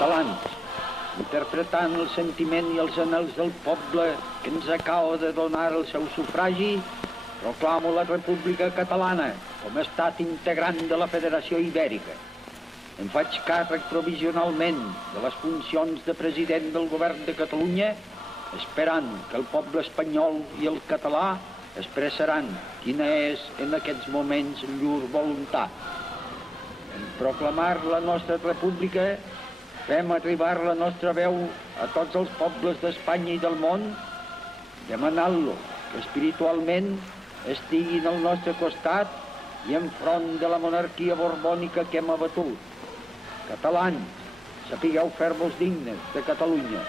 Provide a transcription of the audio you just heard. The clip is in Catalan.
Catalans, interpretant el sentiment i els anhels del poble que ens acaba de donar el seu sufragi, proclamo la República Catalana com a estat integrant de la Federació Ibèrica. Em faig càrrec provisionalment de les funcions de president del govern de Catalunya, esperant que el poble espanyol i el català expressaran quina és en aquests moments llur voluntat. En proclamar la nostra república, fem arribar la nostra veu a tots els pobles d'Espanya i del món, demanant-los que espiritualment estiguin al nostre costat i enfront de la monarquia borbònica que hem abatut. Catalans, sapigueu fer-vos dignes de Catalunya.